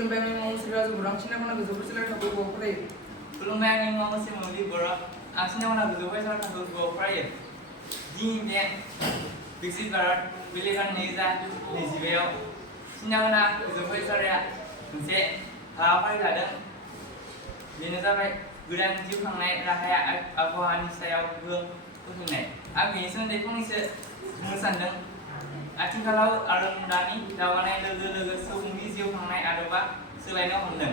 खुलुमबाय आंनि मुङा मुस्रि राजु बर' आं सिनायमोना गोजौ फरायसालियाव थाखोआव फरायो। खुलुमबाय आंनि मुङा मुस्रि मुलि बर' आं सिनायमोना गोजौ फरायसालियाव थाखोआव फरायो। दिनै बे विकसित भारत बिलिफान 2025आव सिनायमोना गोजौ फरायसालिया मोनसे हाबाफारि लादों। बेनो जाबाय गोदान जिउ खांनाय राहाया आबहावानि सायाव गोहोम खोख्लैनाय। आं बेनि सोमोन्दै फंनैसो बुंनो सानदों। आथिखालाव आरोंदानि दावगानाय लोगो लोगो सुबुंनि जिउ खांनाय आदबा सोलायनो हमदों।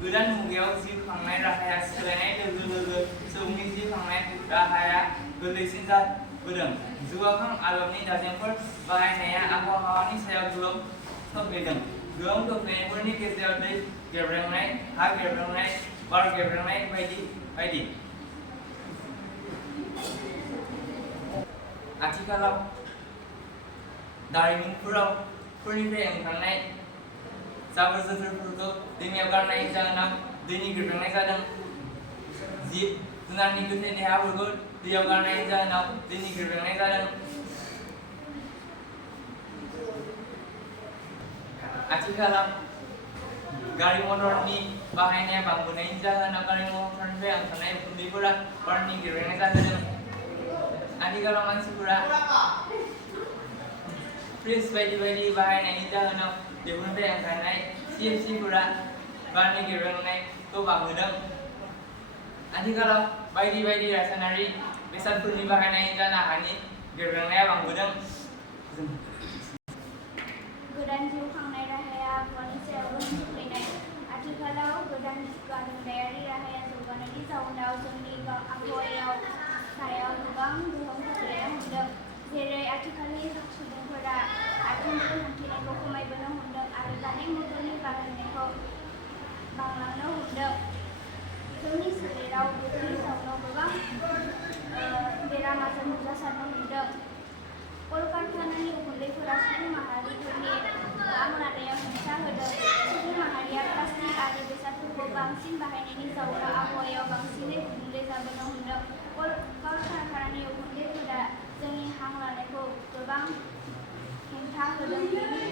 गोदान मुगायाव जिउ खांनाय राहाया सोलायनाय लोगो लोगो सुबुंनि जिउ खांनाय राहाया गोरलैसिन जाबोदों। जौगाखां आदबनि दाजेमफोर बाहायनाया आबहावानि सायाव गोहोम खोख्लैदों। गोहोम खोख्लैनायफोरनि गेजेराव दै गेब्रेंनाय, हा गेब्रेंनाय, बार गेब्रेंनाय बायदि बायदि। आथिखालाव दारिमिनफोरनिफ्राय ओंखारनाय जाबोर जोथोरफोरखौ दैमायाव गारनायनि जाहोनाव दैनि गेब्रेंनाय जादों। जिब जुनारनि गोथै देहाफोरखौ दैयाव गारनायनि जाहोनाव दैनि गेब्रेंनाय जादों। आथिखालाव गारि मटरनि बाहायनाया बांबोनायनि जाहोनाव गारि मटरनिफ्राय ओंखारनाय उखुन्दैफोरा बारनि गेब्रेंनाय जाहोदों। आथिखालाव मानसिफोरा फ्रिज बायदि बायदि बाहायनायनि जाहोनाव बेफोरनिफ्राय ओंखारनाय CFCफोरा बारनि गेब्रेंनायखौ बांहोदों। आथिखालाव बायदि बायदि रासायनारि बेसादफोरनि बाहायनायनि जाहोनाव हानि गेब्रेंनाया बांबोदों। गोदान जिउ खांनाय राहाया आबहावानि सायाव गोहोम खोख्लैनाय। आथिखालाव गोदान दारोंदायारि राहाया जौगानायनि जाउनाव जोंनि आबहावायाव सायाव गोबां गोहोम खोख्लैनो हमदों। जेरै आथिखालनि सुबुंफोरा आथिंजों हान्थिनायखौ खमायबोनो हमदों आरो गारि मटरनि बाहायनायखौ बांलांनो हमदों। जोंनि सोलेराव बेफोरनि जाउनाव गोबां बेराम आजार नुजासारनो हमदों। कलकारखानानि उखुन्दैफोरा सुबुं माहारिफोरनि हां लानायाव हेंथा होदों। सुबुं माहारिया प्लास्टिक आरि बेसादफोरखौ बांसिन बाहायनायनि जाउनाव आबहावायाव बांसिनै गुबुंले जाबोनो हमदों। कलकारखानानि उखुन्दैफोरा जोंनि हां लानायखौ गोबां हेंथा होदों।